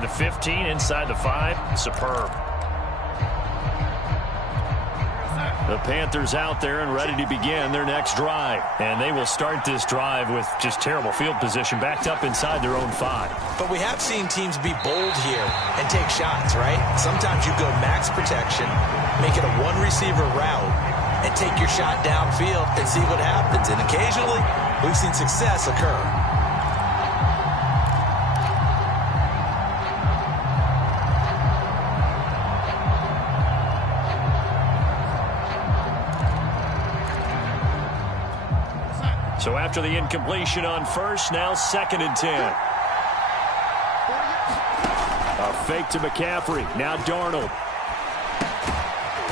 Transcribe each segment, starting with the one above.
The 15 inside the 5. Superb. The Panthers out there and ready to begin their next drive. And they will start this drive with just terrible field position, backed up inside their own 5. But we have seen teams be bold here and take shots, right? Sometimes you go max protection, make it a one-receiver route, and take your shot downfield and see what happens. And occasionally, we've seen success occur. So after the incompletion on first, now 2nd and 10. A fake to McCaffrey. Now Darnold.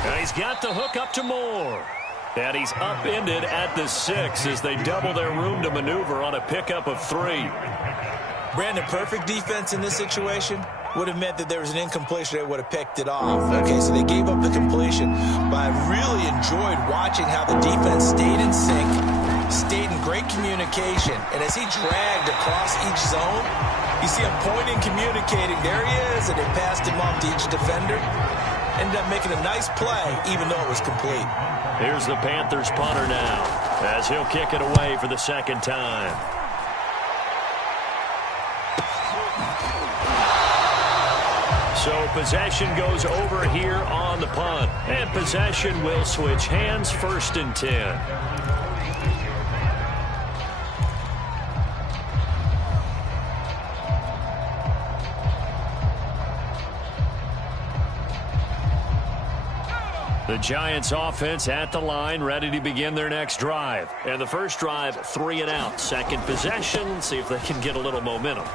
And he's got the hook up to Moore. And he's upended at the 6 as they double their room to maneuver on a pickup of 3. Brandon, perfect defense in this situation would have meant that there was an incompletion. They would have picked it off. Okay, so they gave up the completion. But I really enjoyed watching how the defense stayed in sync, stayed in great communication, and as he dragged across each zone, you see him pointing, communicating. There he is, and they passed him off to each defender. Ended up making a nice play, even though it was complete. Here's the Panthers punter now, as he'll kick it away for the 2nd time. So possession goes over here on the punt, and possession will switch hands, 1st and 10. The Giants offense at the line, ready to begin their next drive. And the first drive, 3 and out. 2nd possession, see if they can get a little momentum.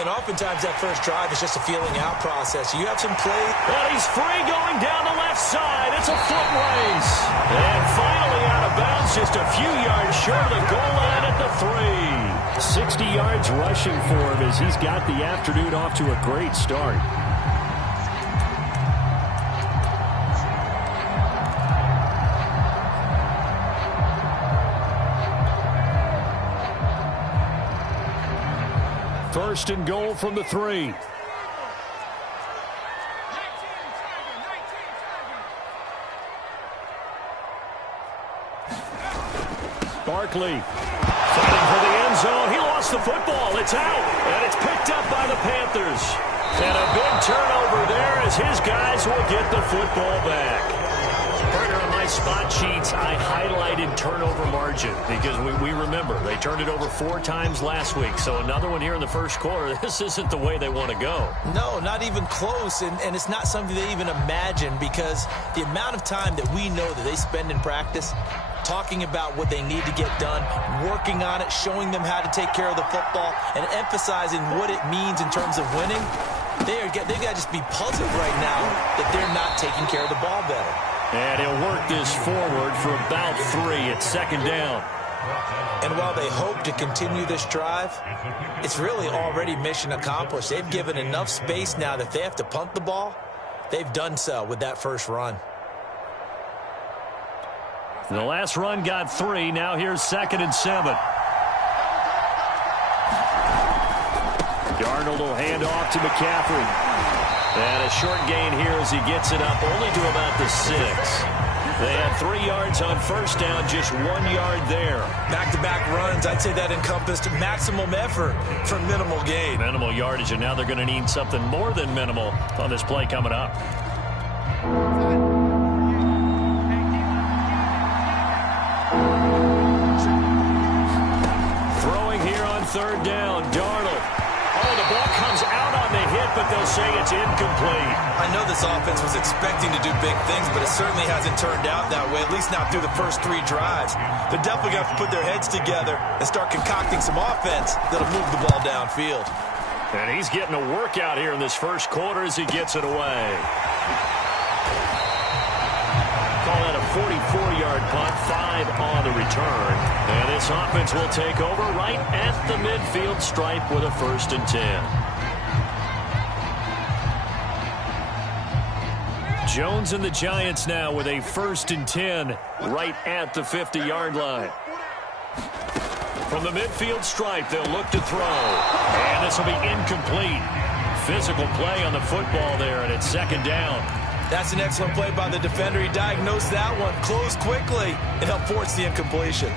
And oftentimes that first drive is just a feeling out process. You have some play. And he's free going down the left side. It's a foot race. And finally out of bounds, just a few yards short of the goal line at the 3. 60 yards rushing for him as he's got the afternoon off to a great start. First and goal from the 3. Barkley fighting for the end zone. He lost the football. It's out, and it's picked up by the Panthers. And a big turnover there as his guys will get the football back. Partner, on my spot sheets, I highlighted turnover margin because we remember they turned it over 4 times last week. So another one here in the first quarter. This isn't the way they want to go. No, not even close. And it's not something they even imagine, because the amount of time that we know that they spend in practice talking about what they need to get done, working on it, showing them how to take care of the football, and emphasizing what it means in terms of winning. They've got to just be puzzled right now that they're not taking care of the ball better. And he'll work this forward for about 3 at 2nd down. And while they hope to continue this drive, it's really already mission accomplished. They've given enough space now that if they have to punt the ball, they've done so with that first run. The last run got 3. Now here's 2nd and 7. Darnold will hand off to McCaffrey. And a short gain here as he gets it up only to about the 6. They had 3 yards on first down, just 1 yard there. Back-to-back runs, I'd say that encompassed maximum effort for minimal gain. Minimal yardage, and now they're going to need something more than minimal on this play coming up. Throwing here on 3rd down, Darnold. Oh, the ball comes out on the hit, but they'll say it's incomplete. I know this offense was expecting to do big things, but it certainly hasn't turned out that way, at least not through the first 3 drives. They're definitely going to have to put their heads together and start concocting some offense that'll move the ball downfield. And he's getting a workout here in this first quarter as he gets it away. Call that a 44-yard punt, 5 on the return. And this offense will take over right at the midfield stripe with a 1st and 10. Jones and the Giants now with a 1st and 10 right at the 50-yard line. From the midfield stripe, they'll look to throw. And this will be incomplete. physical play on the football there, and it's second down. That's an excellent play by the defender. He diagnosed that one, closed quickly, and helped force the incompletion.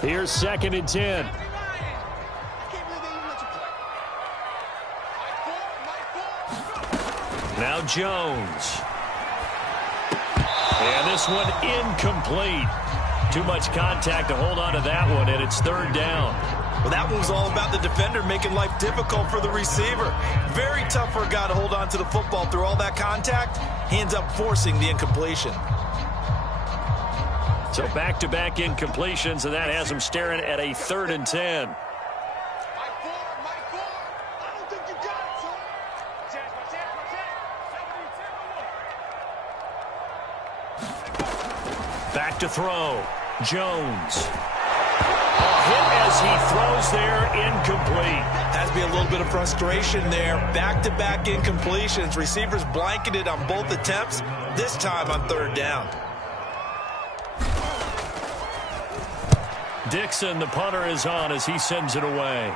Here's second and 10. Now Jones. And this one incomplete. Too much contact to hold on to that one, and it's third down. Well, that one was all about the defender making life difficult for the receiver. Very tough for a guy to hold on to the football through all that contact. He ends up forcing the incompletion. So back-to-back incompletions, and that has him staring at a third and 10. Back to throw. Jones. A hit as he throws there, incomplete. Has to be a little bit of frustration there. Back-to-back incompletions. Receivers blanketed on both attempts, this time on third down. Dixon, the punter, is on as he sends it away.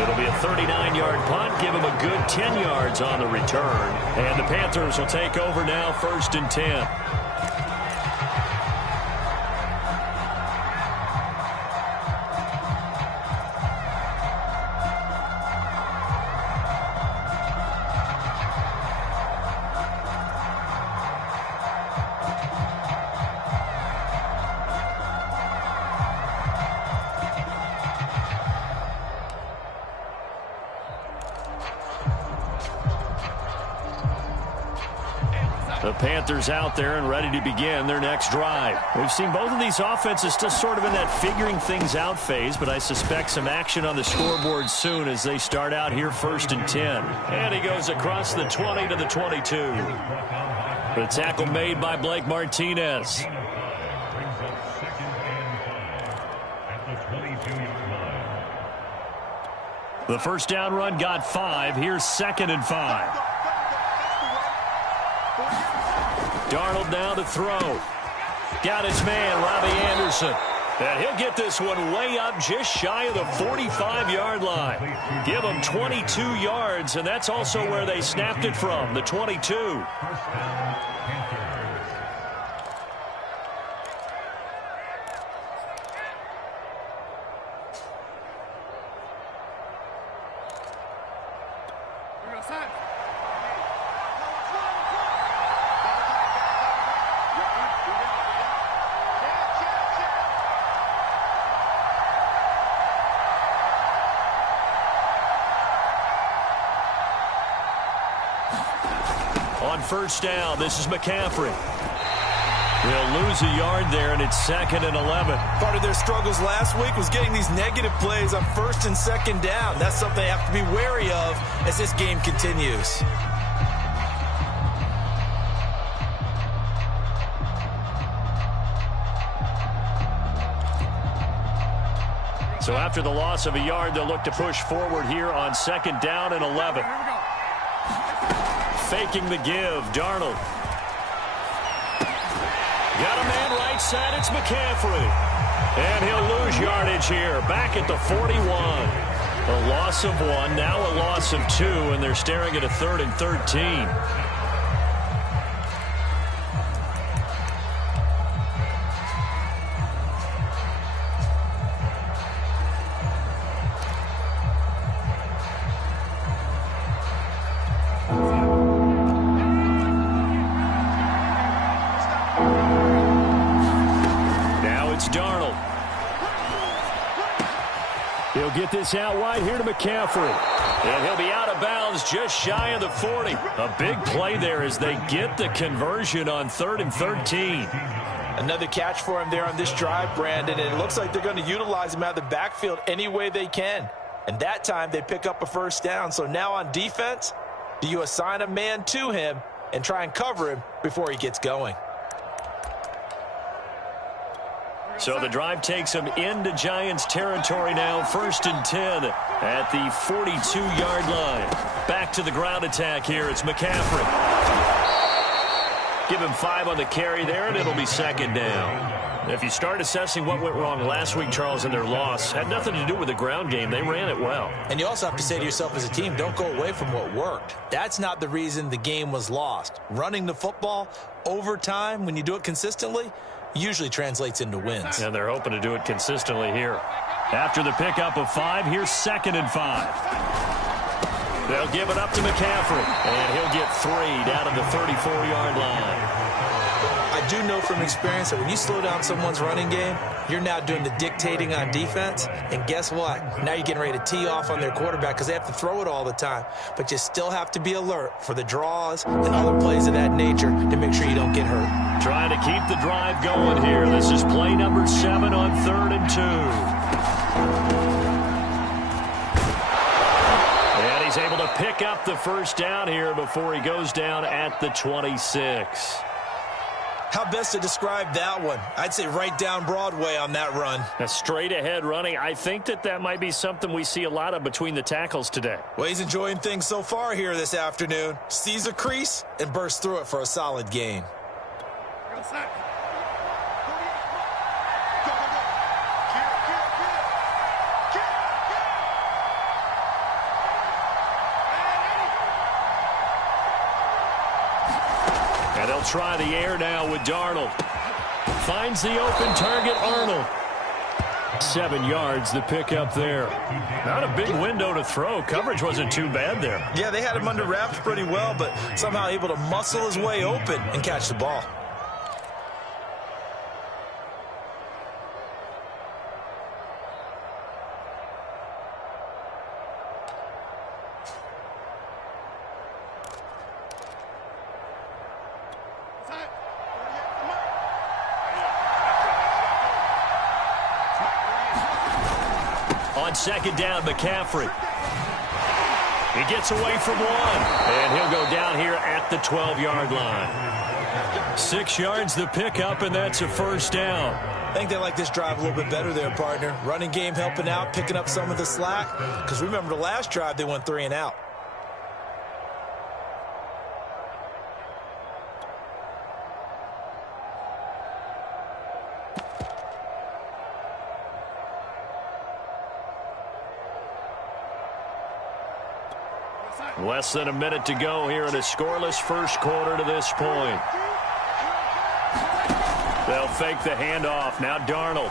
It'll be a 39-yard punt. Give him a good 10 yards on the return. And the Panthers will take over now, first and 10. The Panthers out there and ready to begin their next drive. We've seen both of these offenses still sort of in that figuring things out phase, but I suspect some action on the scoreboard soon as they start out here first and 10. And he goes across the 20 to the 22. The tackle made by Blake Martinez. The first down run got 5. Here's second and 5. Darnold now to throw. Got his man, Robbie Anderson. And he'll get this one way up just shy of the 45-yard line. Give him 22 yards, and that's also where they snapped it from, the 22. On first down, this is McCaffrey. They'll lose a yard there, and it's second and 11. Part of their struggles last week was getting these negative plays on first and second down. That's something they have to be wary of as this game continues. So after the loss of a yard, they'll look to push forward here on second down and 11. Faking the give, Darnold. Got a man right side, it's McCaffrey. And he'll lose yardage here, back at the 41. A loss of 1, now a loss of 2, and they're staring at a third and 13. Get this out wide here to McCaffrey. And he'll be out of bounds just shy of the 40. A big play there as they get the conversion on third and 13. Another catch for him there on this drive, Brandon. And it looks like they're going to utilize him out of the backfield any way they can. And that time they pick up a first down. So now on defense, do you assign a man to him and try and cover him before he gets going. So the drive takes him into Giants territory now, 1st and 10 at the 42-yard line. Back to the ground attack here. It's McCaffrey. Give him 5 on the carry there, and it'll be 2nd down. If you start assessing what went wrong last week, Charles, in their loss, had nothing to do with the ground game. They ran it well. And you also have to say to yourself as a team, don't go away from what worked. That's not the reason the game was lost. Running the football over time, when you do it consistently, usually translates into wins. And they're hoping to do it consistently here. After the pickup of 5, here's 2nd and 5. They'll give it up to McCaffrey, and he'll get 3 down at the 34-yard line. I do know from experience that when you slow down someone's running game, you're now doing the dictating on defense. And guess what? Now you're getting ready to tee off on their quarterback because they have to throw it all the time. But you still have to be alert for the draws and other plays of that nature to make sure you don't get hurt. Trying to keep the drive going here. This is play number 7 on 3rd and 2. And he's able to pick up the 1st down here before he goes down at the 26. How best to describe that one? I'd say right down Broadway on that run. A straight-ahead running. I think that might be something we see a lot of between the tackles today. Well, he's enjoying things so far here this afternoon. Sees a crease and bursts through it for a solid gain. And they'll try the air now with Darnold. Finds the open target, Arnold. 7 yards, the pickup there. Not a big window to throw. Coverage wasn't too bad there. Yeah, they had him under wraps pretty well, but somehow able to muscle his way open and catch the ball. On 2nd down, McCaffrey. He gets away from 1, and he'll go down here at the 12-yard line. 6 yards the pickup, and that's a 1st down. I think they like this drive a little bit better there, partner. Running game helping out, picking up some of the slack. Because remember the last drive, they went 3 and out. Less than a minute to go here in a scoreless first quarter to this point. They'll fake the handoff. Now Darnold.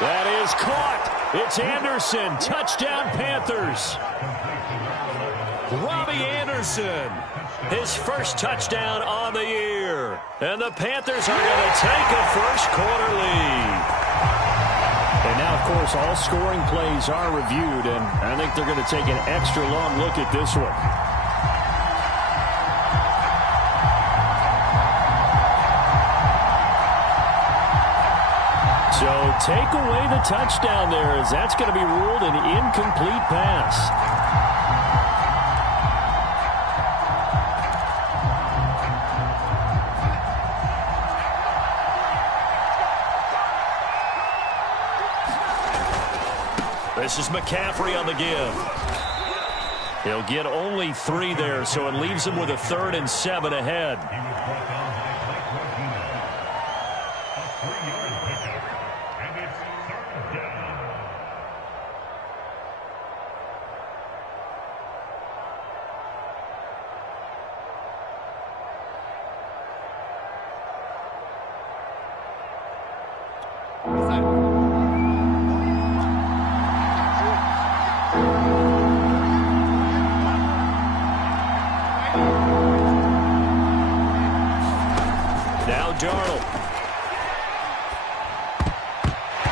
That is caught. It's Anderson. Touchdown, Panthers. Robbie Anderson. His first touchdown on the year. And the Panthers are going to take a first quarter lead. And now, of course, all scoring plays are reviewed, and I think they're going to take an extra long look at this one. So take away the touchdown there, as that's going to be ruled an incomplete pass. This is McCaffrey on the give. He'll get only 3 there, so it leaves him with a 3rd and 7 ahead. Darnold.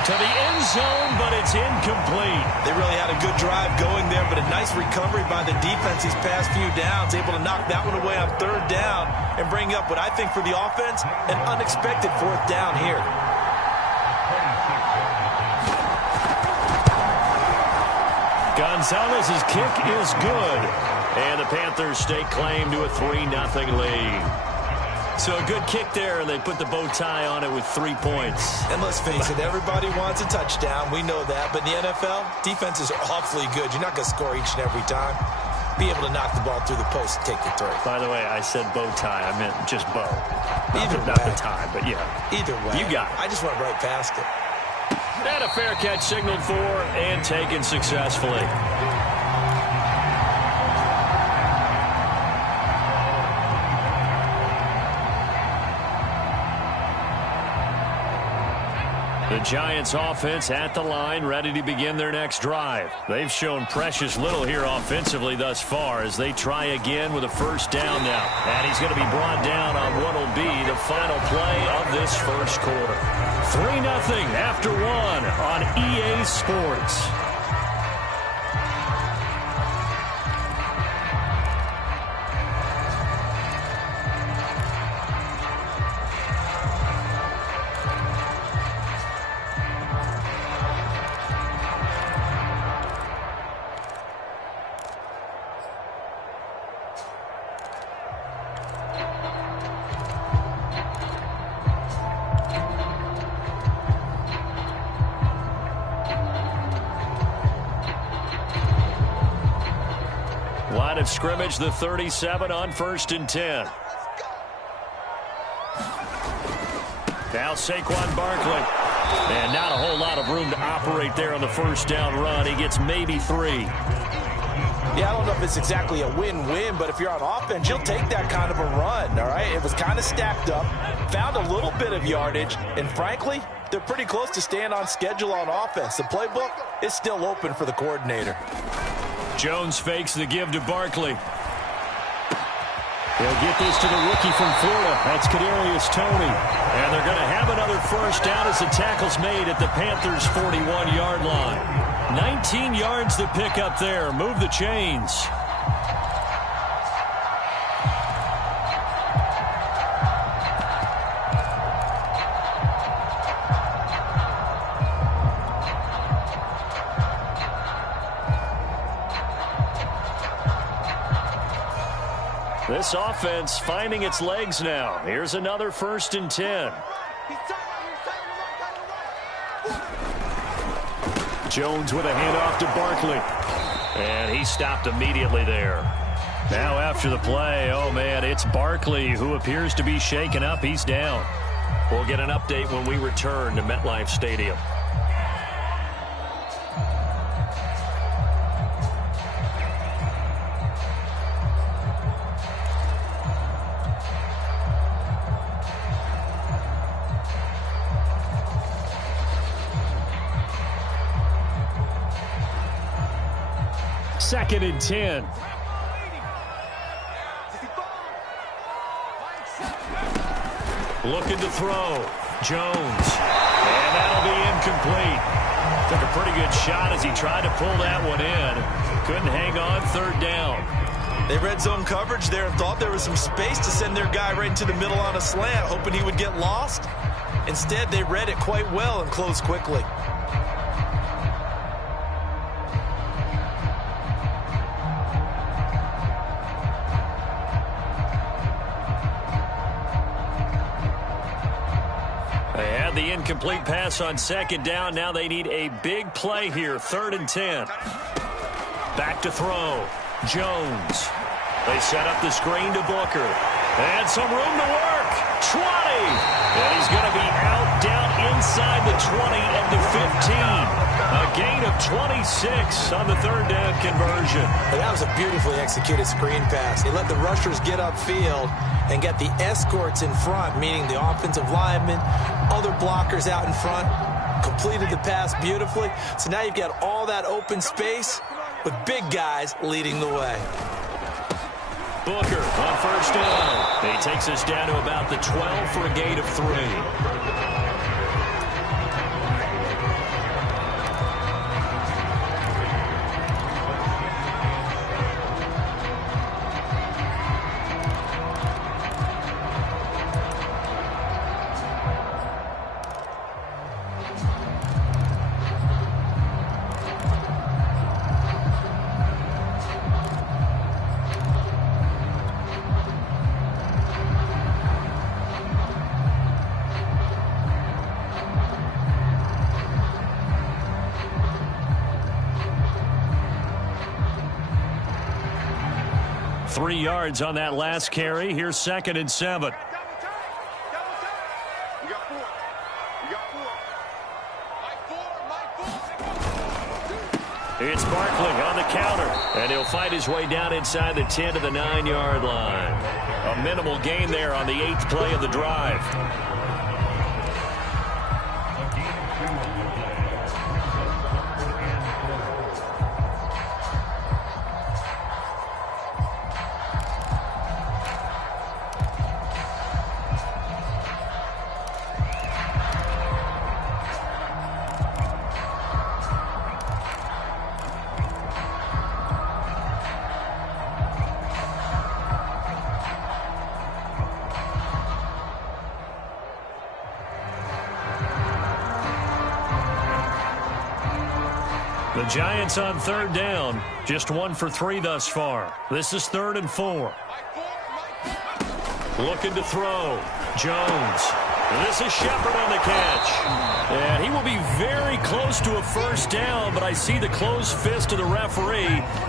To the end zone, but it's incomplete. They really had a good drive going there, but a nice recovery by the defense these past few downs, able to knock that one away on 3rd down and bring up what I think for the offense, an unexpected 4th down here. Gonzalez's kick is good. And the Panthers stake claim to a 3-0 lead. So a good kick there, and they put the bow tie on it with 3 points. And let's face it, everybody wants a touchdown. We know that. But in the NFL, defenses are awfully good. You're not going to score each and every time. Be able to knock the ball through the post and take the 3. By the way, I said bow tie. I meant just bow. Not the tie, but yeah. Either way. You got it. I just went right past it. And a fair catch signaled for and taken successfully. The Giants offense at the line, ready to begin their next drive. They've shown precious little here offensively thus far as they try again with a first down now. And he's going to be brought down on what will be the final play of this first quarter. 3-0 after 1 on EA Sports. Line of scrimmage, the 37 on 1st and 10. Now Saquon Barkley. And not a whole lot of room to operate there on the first down run. He gets maybe 3. Yeah, I don't know if it's exactly a win-win, but if you're on offense, you'll take that kind of a run, all right? It was kind of stacked up, found a little bit of yardage, and frankly, they're pretty close to staying on schedule on offense. The playbook is still open for the coordinator. Jones fakes the give to Barkley. They'll get this to the rookie from Florida. That's Kadarius Toney. And they're going to have another first down as the tackle's made at the Panthers' 41-yard line. 19 yards to pick up there. Move the chains. This offense finding its legs now. Here's another 1st and 10. Jones with a handoff to Barkley. And he stopped immediately there. Now after the play, oh man, it's Barkley who appears to be shaken up. He's down. We'll get an update when we return to MetLife Stadium. Second and 10. Looking to throw. Jones. And that'll be incomplete. Took a pretty good shot as he tried to pull that one in. Couldn't hang on. 3rd down. They red zone coverage there and thought there was some space to send their guy right into the middle on a slant, hoping he would get lost. Instead, they read it quite well and closed quickly. The incomplete pass on 2nd down. Now they need a big play here. 3rd and 10. Back to throw. Jones. They set up the screen to Booker. And some room to work. 20. And he's going to be out down inside the 20 and the 15. A gain of 26 on the 3rd down conversion. And that was a beautifully executed screen pass. They let the rushers get upfield and get the escorts in front, meaning the offensive linemen, other blockers out in front, completed the pass beautifully. So now you've got all that open space with big guys leading the way. Booker on 1st down. He takes us down to about the 12 for a gain of 3. 3 yards on that last carry. Here's 2nd and 7. It's Barkley on the counter, and he'll fight his way down inside the 10 to the 9-yard line. A minimal gain there on the 8th play of the drive. The Giants on 3rd down. Just 1 for 3 thus far. This is 3rd and 4. Looking to throw. Jones. This is Shepard on the catch. And he will be very close to a 1st down, but I see the closed fist of the referee,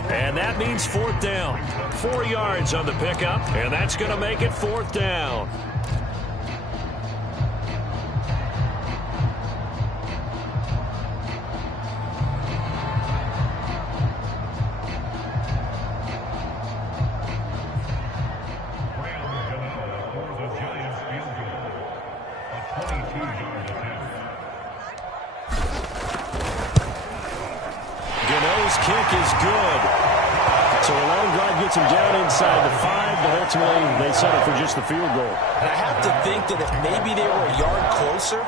and that means 4th down. 4 yards on the pickup, and that's going to make it 4th down. Kick is good. So a long drive gets him down inside the 5, but ultimately they settle for just the field goal. And I have to think that if maybe they were a yard closer,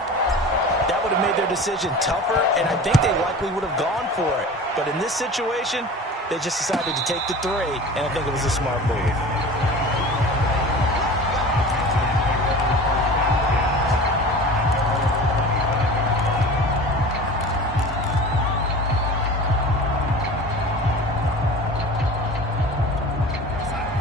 that would have made their decision tougher, and I think they likely would have gone for it. But in this situation, they just decided to take the 3, and I think it was a smart move.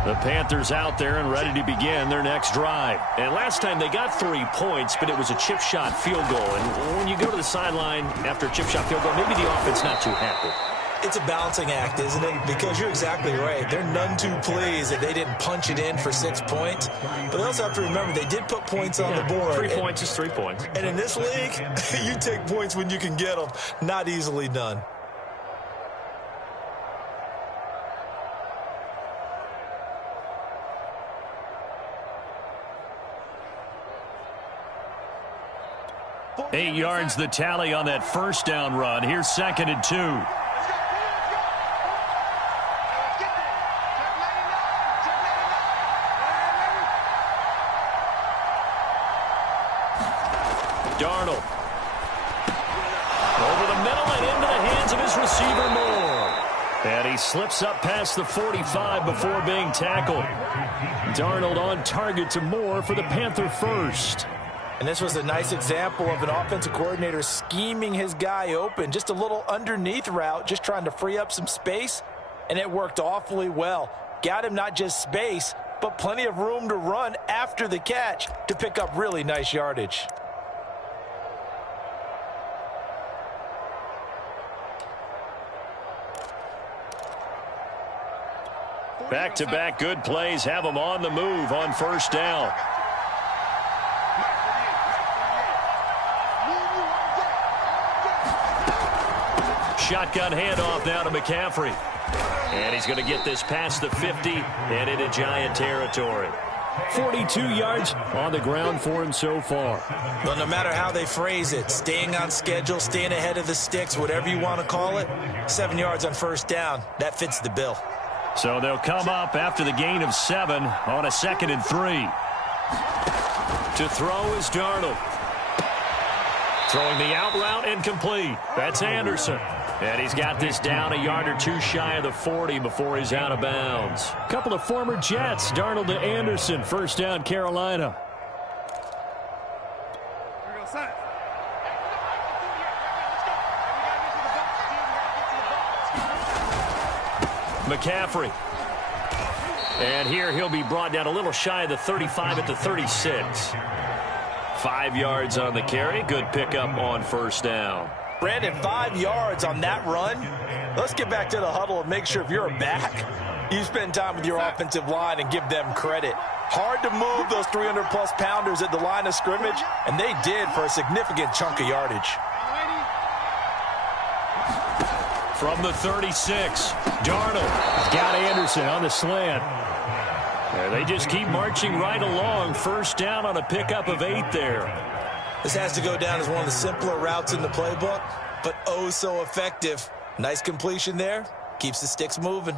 The Panthers out there and ready to begin their next drive. And last time they got 3 points, but it was a chip shot field goal. And when you go to the sideline after a chip shot field goal, maybe the offense not too happy. It's a balancing act, isn't it? Because you're exactly right. They're none too pleased that they didn't punch it in for 6 points. But they also have to remember they did put points on the board. 3 points is 3 points. And in this league, you take points when you can get them. Not easily done. Eight yards the tally on that 1st down run. Here's 2nd and 2. Darnold. Over the middle and into the hands of his receiver Moore. And he slips up past the 45 before being tackled. Darnold on target to Moore for the Panther first. And this was a nice example of an offensive coordinator scheming his guy open. Just a little underneath route, just trying to free up some space, and it worked awfully well. Got him not just space, but plenty of room to run after the catch to pick up really nice yardage. Back-to-back good plays have them on the move on 1st down. Shotgun handoff now to McCaffrey. And he's going to get this past the 50 and into Giant territory. 42 yards on the ground for him so far. Well, no matter how they phrase it, staying on schedule, staying ahead of the sticks, whatever you want to call it, 7 yards on 1st down, that fits the bill. So they'll come up after the gain of 7 on a 2nd and 3. To throw is Darnold. Throwing the out route incomplete. That's Anderson. And he's got this down a yard or 2 shy of the 40 before he's out of bounds. Couple of former Jets, Darnold to Anderson. 1st down, Carolina. McCaffrey. And here he'll be brought down a little shy of the 35 at the 36. 5 yards on the carry. Good pickup on 1st down. Brandon, 5 yards on that run. Let's get back to the huddle and make sure if you're a back, You spend time with your offensive line and give them credit. Hard to move those 300-plus pounders at the line of scrimmage, and they did for a significant chunk of yardage. From the 36, Darnold got Anderson on the slant. And they just keep marching right along. First down on a pickup of 8 there. This has to go down as one of the simpler routes in the playbook, but oh so effective. Nice completion there. Keeps the sticks moving.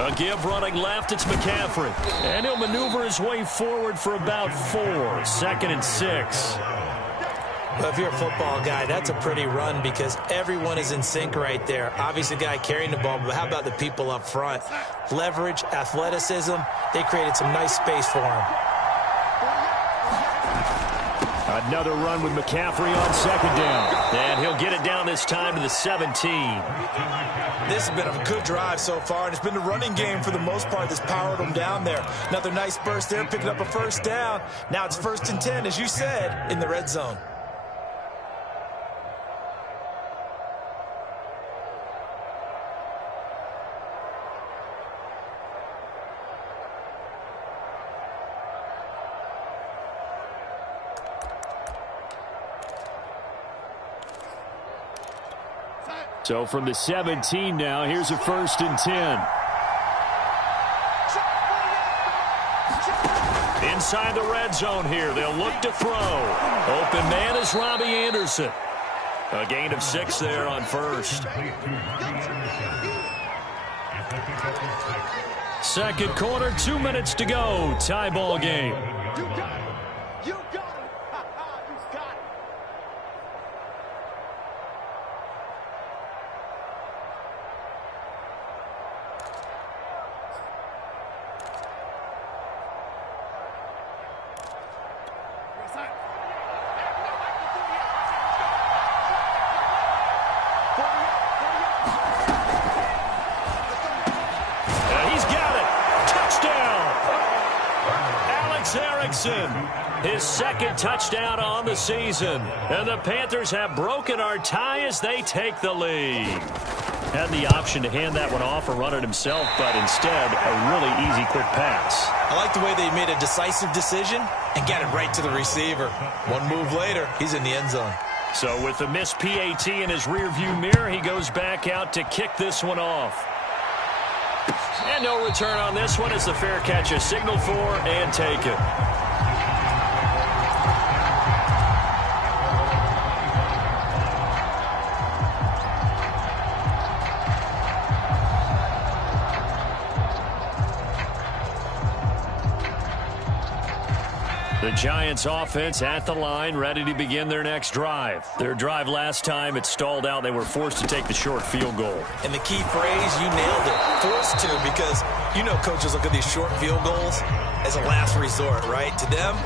A give running left, it's McCaffrey. And he'll maneuver his way forward for about 4. 2nd and 6. Well, if you're a football guy, that's a pretty run because everyone is in sync right there. Obviously, the guy carrying the ball, but how about the people up front? Leverage, athleticism, they created some nice space for him. Another run with McCaffrey on 2nd down. And he'll get it down this time to the 17. This has been a good drive so far, and it's been the running game for the most part that's powered them down there. Another nice burst there, picking up a first down. Now it's 1st and 10, as you said, in the red zone. So from the 17 now, here's a 1st and 10. Inside the red zone here, they'll look to throw. Open man is Robbie Anderson. A gain of 6 there on 1st. 2nd quarter, 2 minutes to go. Tie ball game. His 2nd touchdown on the season. And the Panthers have broken our tie as they take the lead. Had the option to hand that one off or run it himself, but instead, a really easy, quick pass. I like the way they made a decisive decision and got it right to the receiver. One move later, he's in the end zone. So with the missed PAT in his rearview mirror, he goes back out to kick this one off. And no return on this one as the fair catch is signaled for and taken. The Giants offense at the line, ready to begin their next drive. Their drive last time, it stalled out. They were forced to take the short field goal. And the key phrase, you nailed it, forced to, because you know coaches look at these short field goals as a last resort, right? To them,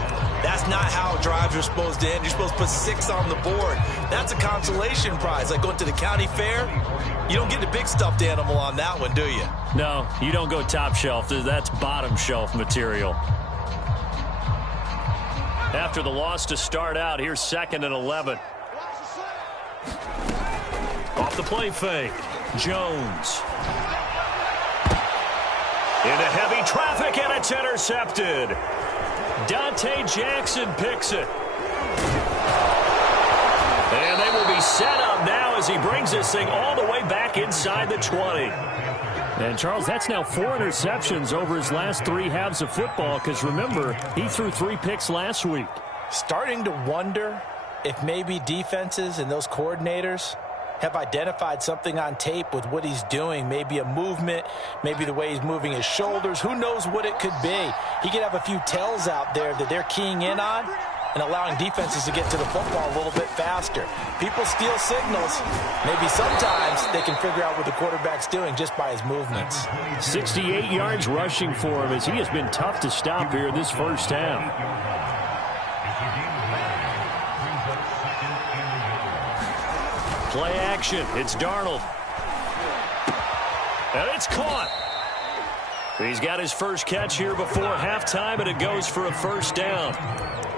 that's not how drives are supposed to end. You're supposed to put 6 on the board. That's a consolation prize. Like going to the county fair, you don't get the big stuffed animal on that one, do you? No, you don't go top shelf. That's bottom shelf material. After the loss to start out, here's 2nd and 11. Off the play fake, Jones. Into heavy traffic, and it's intercepted. Dante Jackson picks it. And they will be set up now as he brings this thing all the way back inside the 20. And, Charles, that's now 4 interceptions over his last 3 halves of football because, remember, he threw 3 picks last week. Starting to wonder if maybe defenses and those coordinators have identified something on tape with what he's doing. Maybe a movement, maybe the way he's moving his shoulders. Who knows what it could be? He could have a few tells out there that they're keying in on and allowing defenses to get to the football a little bit faster. People steal signals. Maybe sometimes they can figure out what the quarterback's doing just by his movements. 68 yards rushing for him as he has been tough to stop here this first half. action. It's Darnold. And it's caught. He's got his first catch here before halftime, and it goes for a first down.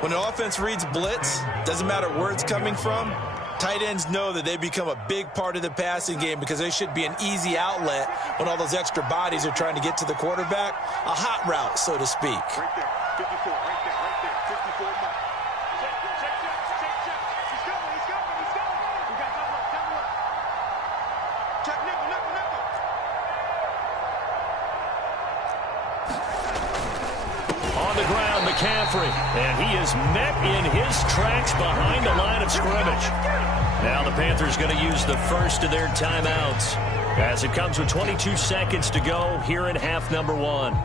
When an offense reads blitz, doesn't matter where it's coming from, tight ends know that they become a big part of the passing game because they should be an easy outlet when all those extra bodies are trying to get to the quarterback. A hot route, so to speak. Right there, 54, right there, 54 mark. Check. He's coming. We got double up. Check nickel. On the ground, McCaffrey, and he is met in his tracks behind the line of scrimmage. Now the Panthers going to use the first of their timeouts as it comes with 22 seconds to go here in half number 1.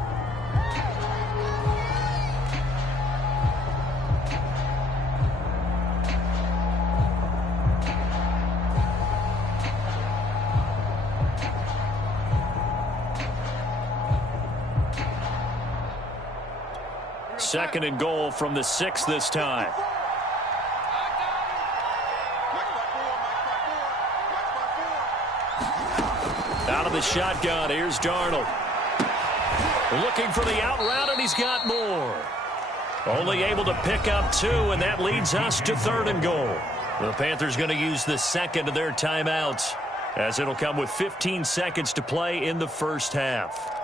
Second and goal from the 6 this time. Out of the shotgun, here's Darnold. Looking for the out route, and he's got more. Only able to pick up 2, and that leads us to third and goal. The Panthers going to use the second of their timeouts, as it'll come with 15 seconds to play in the first half.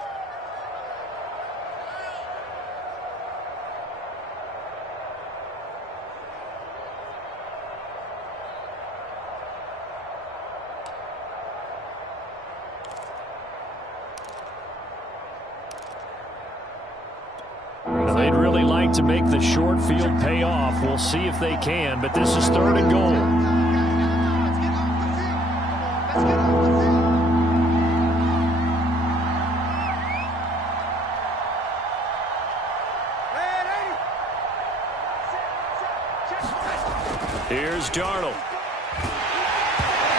They'd really like to make the short field pay off. We'll see if they can, but this is third and goal. Here's Darnold.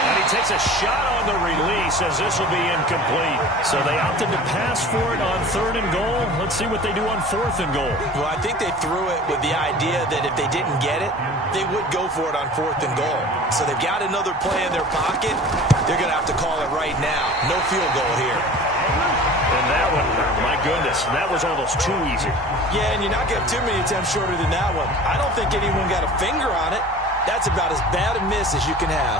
And he takes a shot on the release as this will be incomplete. So they opted to pass for it on third and goal. Let's see what they do on fourth and goal. Well, I think they threw it with the idea that if they didn't get it, they would go for it on fourth and goal. So they've got another play in their pocket. They're going to have to call it right now. No field goal here. And that one, my goodness, that was almost too easy. Yeah, and you're not getting too many attempts shorter than that one. I don't think anyone got a finger on it. That's about as bad a miss as you can have.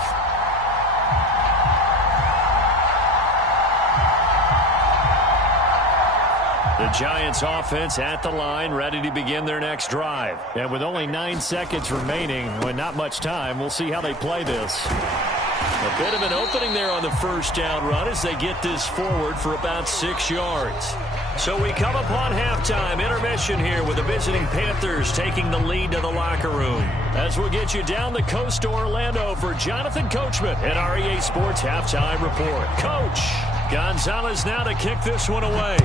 The Giants offense at the line, ready to begin their next drive. And with only 9 seconds remaining, with not much time, we'll see how they play this. A bit of an opening there on the first down run as they get this forward for about 6 yards. So we come upon halftime, intermission here with the visiting Panthers taking the lead to the locker room. As we'll get you down the coast to Orlando for Jonathan Coachman at our EA Sports Halftime Report. Coach, Gonzalez now to kick this one away.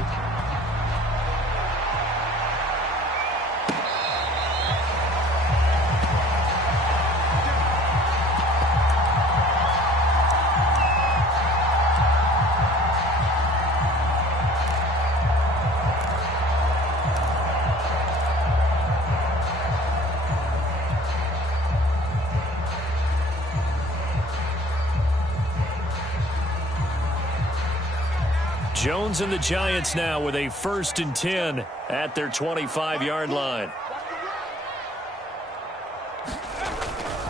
Jones and the Giants now with a 1st and 10 at their 25-yard line.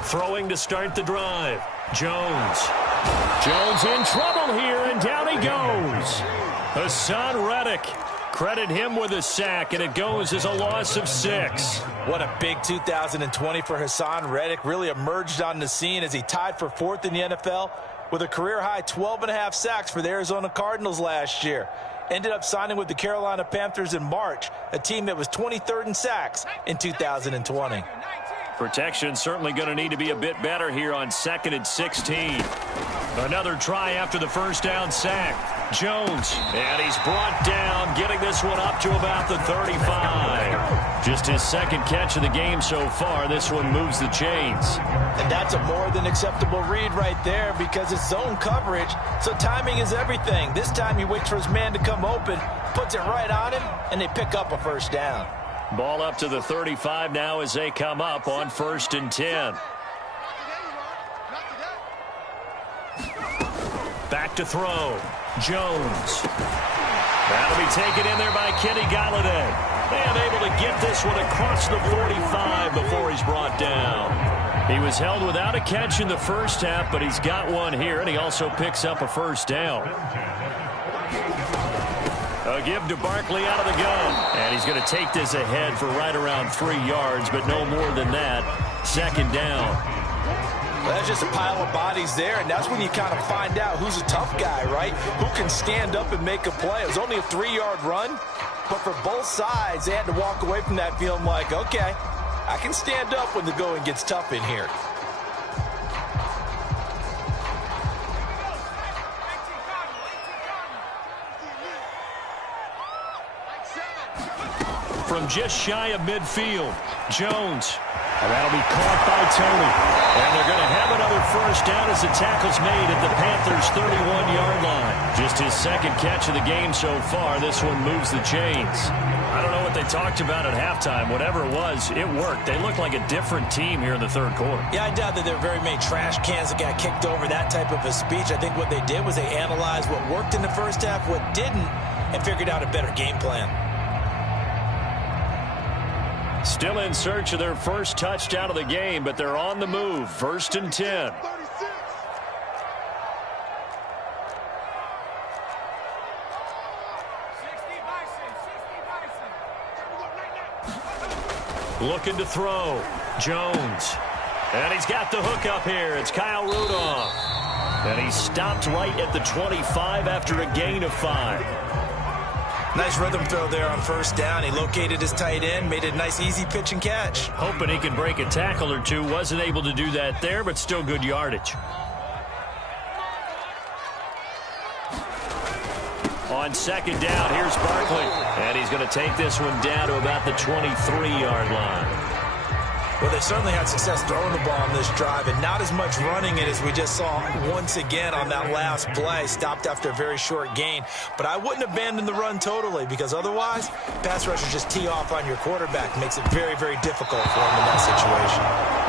Throwing to start the drive. Jones in trouble here, and down he goes. Hassan Reddick. Credit him with a sack, and it goes as a loss of 6. What a big 2020 for Hassan Reddick. Really emerged on the scene as he tied for 4th in the NFL with a career-high 12.5 sacks for the Arizona Cardinals last year. Ended up signing with the Carolina Panthers in March, a team that was 23rd in sacks in 2020. Protection certainly going to need to be a bit better here on 2nd and 16. Another try after the first down sack. Jones, and he's brought down, getting this one up to about the 35. Just his 2nd catch of the game so far. This one moves the chains. And that's a more than acceptable read right there because it's zone coverage, so timing is everything. This time he waits for his man to come open, puts it right on him, and they pick up a first down. Ball up to the 35 now as they come up on 1st and 10. back to throw. Jones. That'll be taken in there by Kenny Golladay. And able to get this one across the 45 before he's brought down. He was held without a catch in the first half, but he's got one here, and he also picks up a first down. A give to Barkley out of the gun. And he's going to take this ahead for right around 3 yards, but no more than that. Second down. Well, that's just a pile of bodies there, and that's when you kind of find out who's a tough guy, right? Who can stand up and make a play. It was only a 3-yard run, but for both sides, they had to walk away from that feeling like, okay, I can stand up when the going gets tough in here. From just shy of midfield, Jones. And that'll be caught by Tony. And they're going to have another first down as the tackle's made at the Panthers' 31-yard line. Just his second catch of the game so far. This one moves the chains. I don't know what they talked about at halftime. Whatever it was, it worked. They look like a different team here in the third quarter. Yeah, I doubt that there were very many trash cans that got kicked over, that type of a speech. I think what they did was they analyzed what worked in the first half, what didn't, and figured out a better game plan. Still in search of their first touchdown of the game, but they're on the move. 1st and 10. Looking to throw. Jones. And he's got the hook up here. It's Kyle Rudolph. And he stopped right at the 25 after a gain of 5. Nice rhythm throw there on first down. He located his tight end, made a nice easy pitch and catch. Hoping he could break a tackle or two. Wasn't able to do that there, but still good yardage. On second down, here's Barkley. And he's going to take this one down to about the 23-yard line. Well, they certainly had success throwing the ball on this drive, and not as much running it as we just saw once again on that last play. Stopped after a very short gain. But I wouldn't abandon the run totally, because otherwise, pass rushers just tee off on your quarterback. Makes it very, very difficult for him in that situation.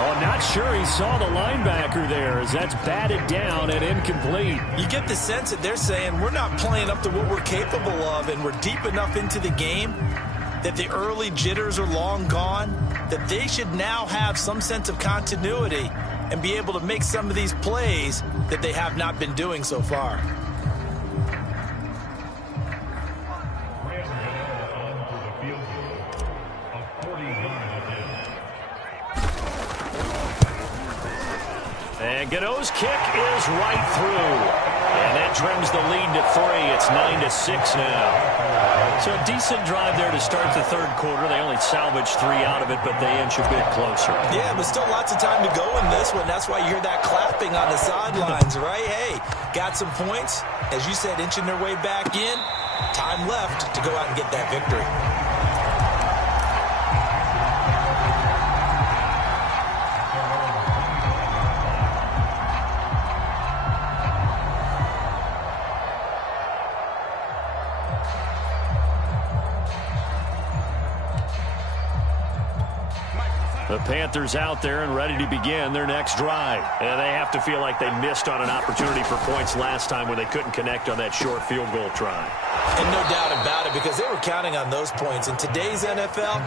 Oh, not sure he saw the linebacker there, as that's batted down and incomplete. You get the sense that they're saying we're not playing up to what we're capable of, and we're deep enough into the game that the early jitters are long gone, that they should now have some sense of continuity and be able to make some of these plays that they have not been doing so far. And Gano's kick is right through. And that trims the lead to 3. It's 9-6 now. So a decent drive there to start the third quarter. They only salvaged 3 out of it, but they inch a bit closer. Yeah, but still lots of time to go in this one. That's why you hear that clapping on the sidelines, right? Hey, got some points. As you said, inching their way back in. Time left to go out and get that victory. The Panthers out there and ready to begin their next drive. And they have to feel like they missed on an opportunity for points last time when they couldn't connect on that short field goal try. And no doubt about it, because they were counting on those points. In today's NFL,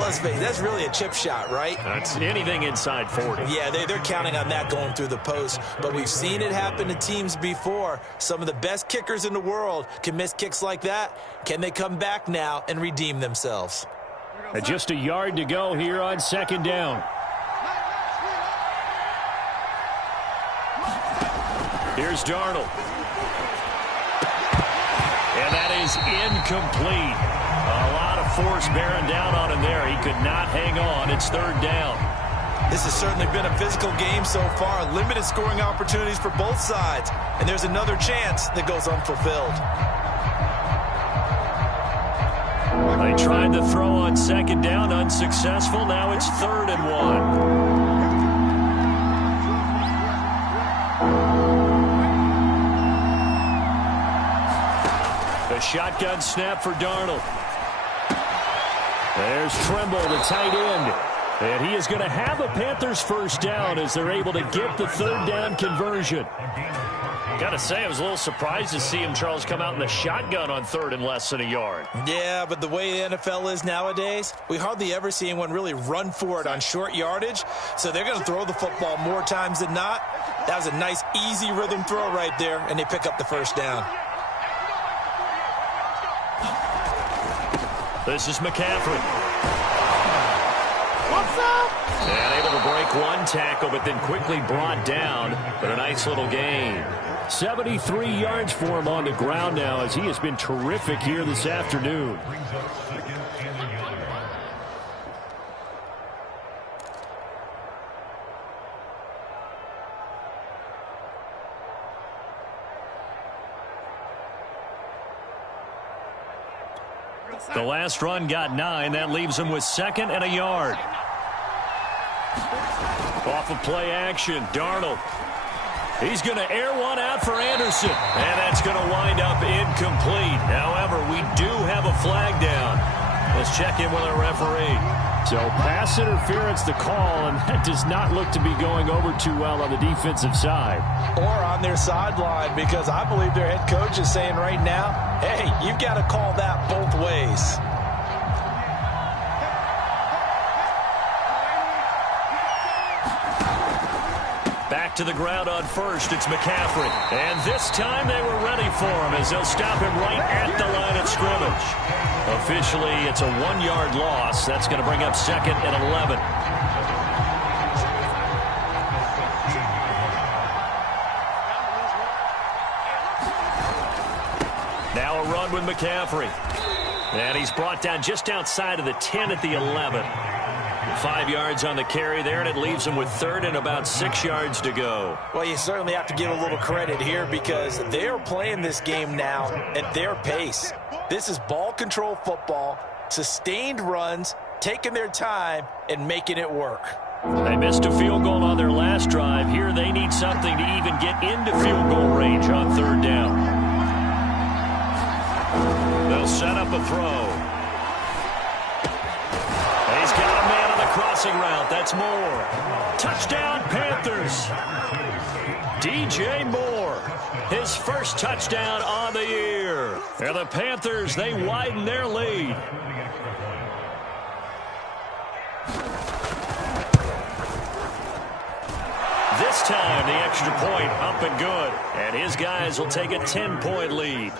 let's face it, that's really a chip shot, right? That's anything inside 40. Yeah, they're counting on that going through the post. But we've seen it happen to teams before. Some of the best kickers in the world can miss kicks like that. Can they come back now and redeem themselves? Just a yard to go here on second down. Here's Darnold. And that is incomplete. A lot of force bearing down on him there. He could not hang on. It's third down. This has certainly been a physical game so far. Limited scoring opportunities for both sides. And there's another chance that goes unfulfilled. They tried to throw on second down, unsuccessful. Now it's 3rd and 1. A shotgun snap for Darnold. There's Trimble, the tight end. And he is going to have a Panthers first down as they're able to get the third down conversion. Got to say, I was a little surprised to see him, Charles, come out in the shotgun on third and less than a yard. Yeah, but the way the NFL is nowadays, we hardly ever see anyone really run for it on short yardage. So they're going to throw the football more times than not. That was a nice, easy rhythm throw right there, and they pick up the first down. This is McCaffrey. What's up? And able to break one tackle, but then quickly brought down. But a nice little gain. 73 yards for him on the ground now as he has been terrific here this afternoon. The last run got 9. That leaves him with 2nd and a yard. Off of play action, Darnold. He's going to air one out for Anderson. And that's going to wind up incomplete. However, we do have a flag down. Let's check in with our referee. So pass interference the call, and that does not look to be going over too well on the defensive side. Or on their sideline, because I believe their head coach is saying right now, hey, you've got to call that both ways. Back to the ground on first, it's McCaffrey. And this time they were ready for him as they'll stop him right at the line of scrimmage. Officially, it's a 1-yard loss. That's going to bring up 2nd and 11. Now a run with McCaffrey. And he's brought down just outside of the 10 at the 11. 5 yards on the carry there, and it leaves him with 3rd and about 6 yards to go. Well, you certainly have to give a little credit here because they are playing this game now at their pace. This is ball control football, sustained runs, taking their time, and making it work. They missed a field goal on their last drive. Here they need something to even get into field goal range on 3rd down. They'll set up a throw. He's got a man on the crossing route. That's Moore. Touchdown, Panthers. DJ Moore, his first touchdown on the year. And the Panthers, they widen their lead. This time, the extra point up and good. And his guys will take a 10-point lead.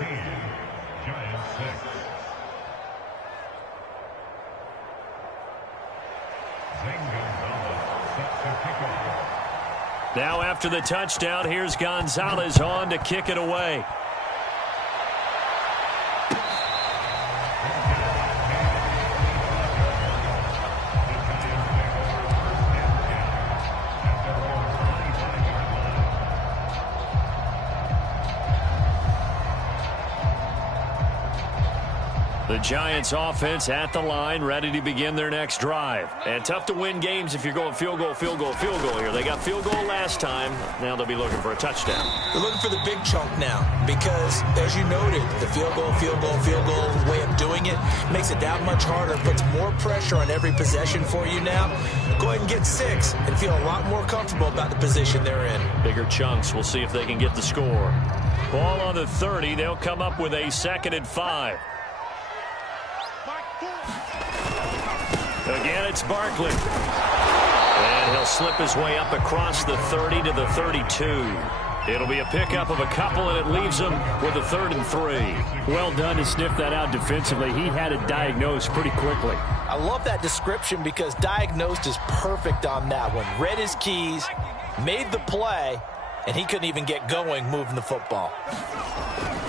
Now after the touchdown, here's Gonzalez on to kick it away. The Giants offense at the line, ready to begin their next drive. And tough to win games if you're going field goal, field goal, field goal here. They got field goal last time. Now they'll be looking for a touchdown. They're looking for the big chunk now because, as you noted, the field goal way of doing it makes it that much harder, puts more pressure on every possession for you now. Go ahead and get 6 and feel a lot more comfortable about the position they're in. Bigger chunks. We'll see if they can get the score. Ball on the 30. They'll come up with a 2nd and 5. Again, it's Barkley. And he'll slip his way up across the 30 to the 32. It'll be a pickup of a couple, and it leaves him with a 3rd and 3. Well done to sniff that out defensively. He had it diagnosed pretty quickly. I love that description because diagnosed is perfect on that one. Read his keys, made the play, and he couldn't even get going moving the football.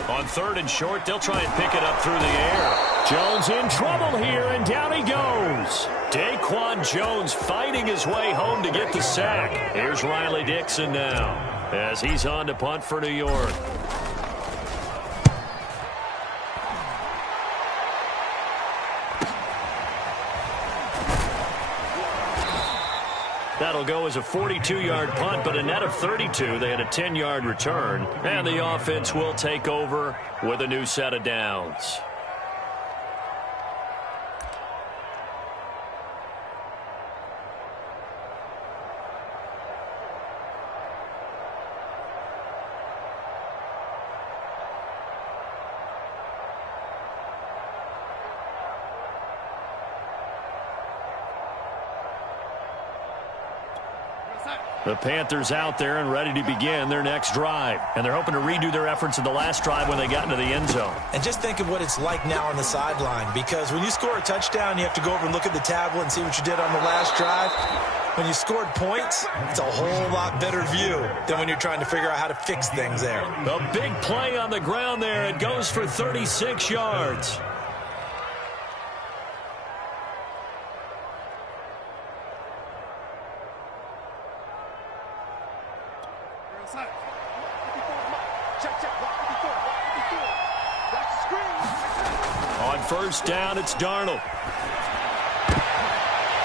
On 3rd and short, they'll try and pick it up through the air. Jones in trouble here, and down he goes. Daquan Jones fighting his way home to get the sack. Here's Riley Dixon now as he's on to punt for New York. That'll go as a 42-yard punt, but a net of 32. They had a 10-yard return, and the offense will take over with a new set of downs. The Panthers out there and ready to begin their next drive. And they're hoping to redo their efforts in the last drive when they got into the end zone. And just think of what it's like now on the sideline, because when you score a touchdown, you have to go over and look at the tablet and see what you did on the last drive. When you scored points, it's a whole lot better view than when you're trying to figure out how to fix things there. A big play on the ground there. It goes for 36 yards. On first down, it's Darnold.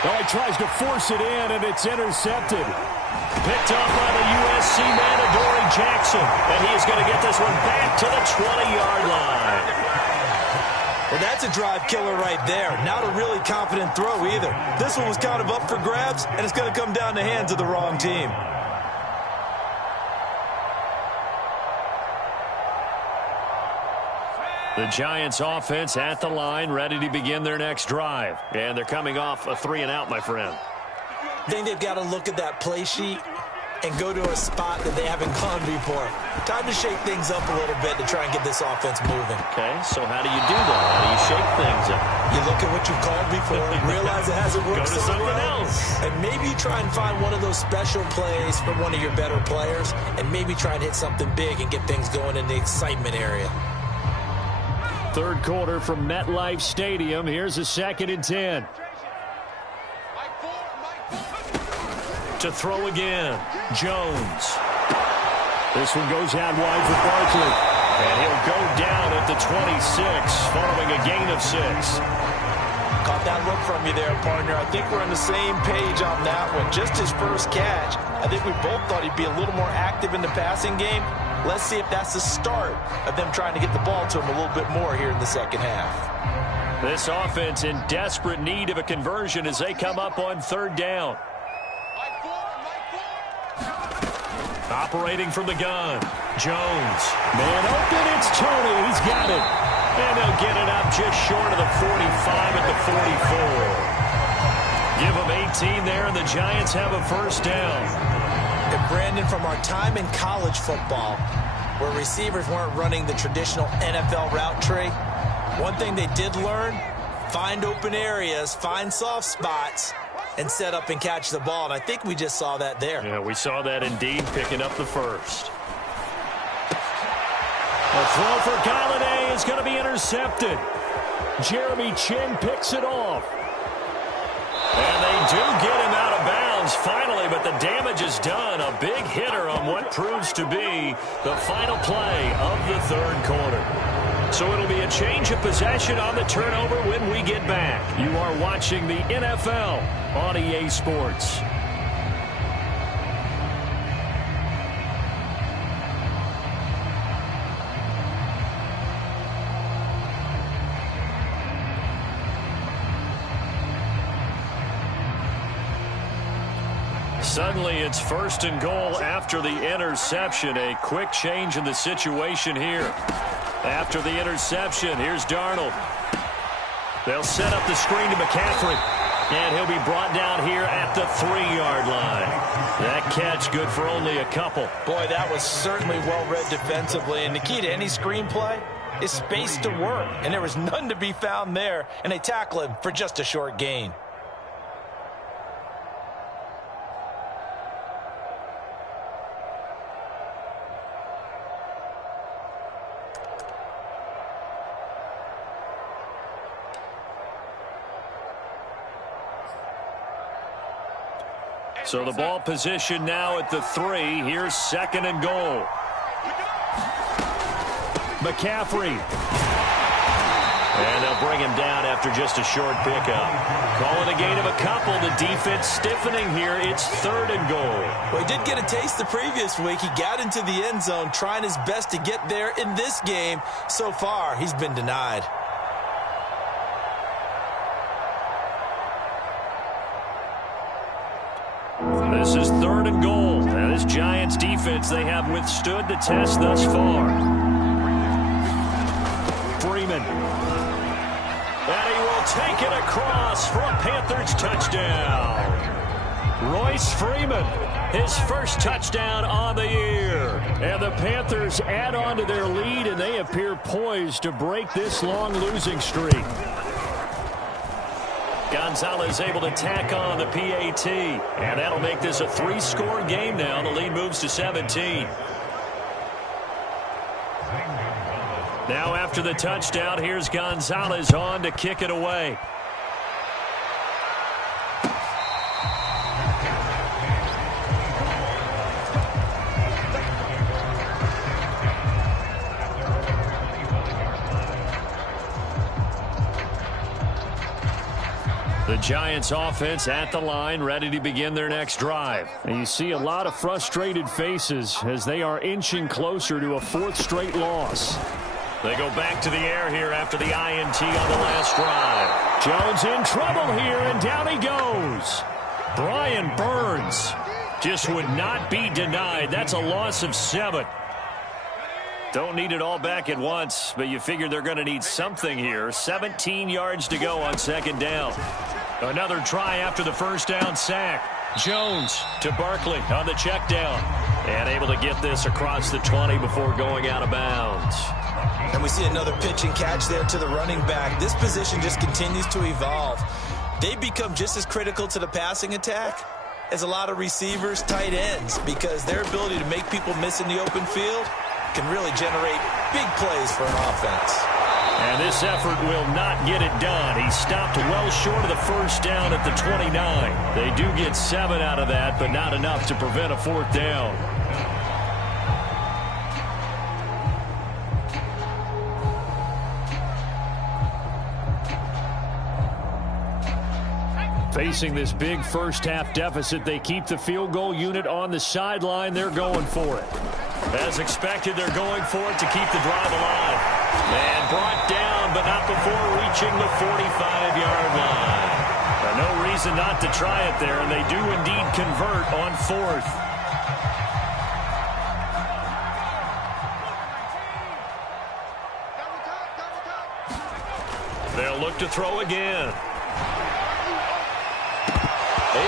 Oh, he tries to force it in, and it's intercepted. Picked up by the USC man, Adoree Jackson. And he is going to get this one back to the 20-yard line. Well, that's a drive killer right there. Not a really confident throw either. This one was kind of up for grabs, and it's going to come down the hands of the wrong team. The Giants offense at the line, ready to begin their next drive. And they're coming off a 3-and-out, my friend. I think they've got to look at that play sheet and go to a spot that they haven't gone before. Time to shake things up a little bit to try and get this offense moving. Okay, so how do you do that? How do you shake things up? You look at what you've called before, realize it hasn't worked Go to something else. And maybe you try and find one of those special plays for one of your better players, and maybe try and hit something big and get things going in the excitement area. Third quarter from MetLife Stadium. Here's a 2nd and 10. To throw again, Jones. This one goes out wide for Barkley. And he'll go down at the 26 following a gain of 6. Caught that look from you there, partner. I think we're on the same page on that one. Just his first catch. I think we both thought he'd be a little more active in the passing game. Let's see if that's the start of them trying to get the ball to him a little bit more here in the second half. This offense in desperate need of a conversion as they come up on 3rd down. Operating from the gun, Jones. Man open, it's Tony. He's got it. And they'll get it up just short of the 45 at the 44. Give them 18 there, and the Giants have a first down. And Brandon, from our time in college football, where receivers weren't running the traditional NFL route tree, one thing they did learn, find open areas, find soft spots, and set up and catch the ball. And I think we just saw that there. Yeah, we saw that indeed, picking up the first. A throw for Galladay is going to be intercepted. Jeremy Chin picks it off. And they do get him out of bounds finally, but the damage is done. A big hitter on what proves to be the final play of the 3rd quarter. So it'll be a change of possession on the turnover when we get back. You are watching the NFL on EA Sports. Suddenly, it's 1st and goal after the interception. A quick change in the situation here. After the interception, here's Darnold. They'll set up the screen to McCaffrey. And he'll be brought down here at the 3-yard line. That catch good for only a couple. Boy, that was certainly well-read defensively. And the key to any screenplay is space to work. And there was none to be found there. And they tackle him for just a short gain. So the ball position now at the 3. Here's 2nd and goal. McCaffrey. And they'll bring him down after just a short pickup. Calling a gain of a couple. The defense stiffening here. It's 3rd and goal. Well, he did get a taste the previous week. He got into the end zone trying his best to get there in this game. So far, he's been denied. This is 3rd and goal. Now, this Giants defense, they have withstood the test thus far. Freeman. And he will take it across for a Panthers touchdown. Royce Freeman his first touchdown on the year. And the Panthers add on to their lead, and they appear poised to break this long losing streak. Gonzalez able to tack on the PAT, and that'll make this a 3-score game now. The lead moves to 17. Now after the touchdown, here's Gonzalez on to kick it away. The Giants offense at the line, ready to begin their next drive. And you see a lot of frustrated faces as they are inching closer to a 4th straight loss. They go back to the air here after the INT on the last drive. Jones in trouble here, and down he goes. Brian Burns just would not be denied. That's a loss of 7. Don't need it all back at once, but you figure they're going to need something here. 17 yards to go on 2nd down. Another try after the first down sack. Jones to Barkley on the check down. And able to get this across the 20 before going out of bounds. And we see another pitch and catch there to the running back. This position just continues to evolve. They become just as critical to the passing attack as a lot of receivers, tight ends, because their ability to make people miss in the open field can really generate big plays for an offense. And this effort will not get it done. He stopped well short of the first down at the 29. They do get 7 out of that, but not enough to prevent a 4th down. Facing this big first-half deficit, they keep the field goal unit on the sideline. They're going for it. As expected, they're going for it to keep the drive alive. And brought down, but not before reaching the 45-yard line. No reason not to try it there, and they do indeed convert on 4th. They'll look to throw again.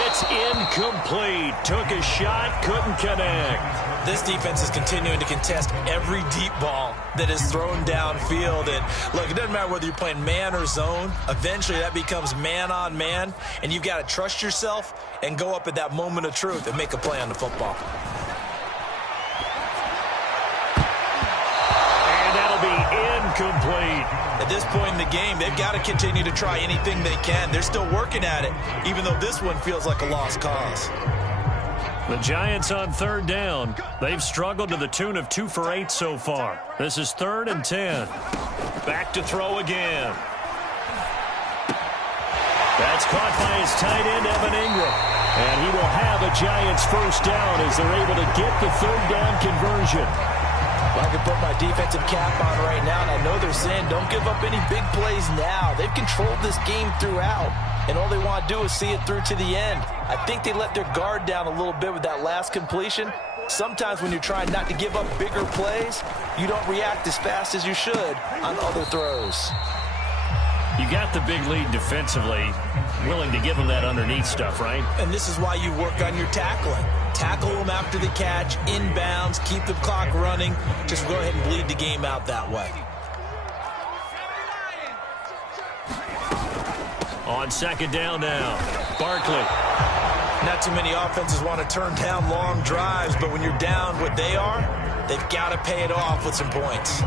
It's incomplete. Took a shot, couldn't connect. This defense is continuing to contest every deep ball that is thrown downfield. And look, it doesn't matter whether you're playing man or zone. Eventually that becomes man on man, and you've got to trust yourself and go up at that moment of truth and make a play on the football. And that'll be incomplete. At this point in the game, they've got to continue to try anything they can. They're still working at it, even though this one feels like a lost cause. The Giants on 3rd down. They've struggled to the tune of 2 for 8 so far. This is 3rd and 10. Back to throw again. That's caught by his tight end, Evan Ingram. And he will have a Giants first down as they're able to get the 3rd down conversion. I can put my defensive cap on right now, and I know they're saying don't give up any big plays now. They've controlled this game throughout, and all they want to do is see it through to the end. I think they let their guard down a little bit with that last completion. Sometimes when you're trying not to give up bigger plays, you don't react as fast as you should on other throws. You got the big lead defensively, willing to give them that underneath stuff, right? And this is why you work on your tackling. Tackle them after the catch, inbounds, keep the clock running. Just go ahead and bleed the game out that way. On 2nd down now, Barkley. Not too many offenses want to turn down long drives, but when you're down what they are, they've got to pay it off with some points.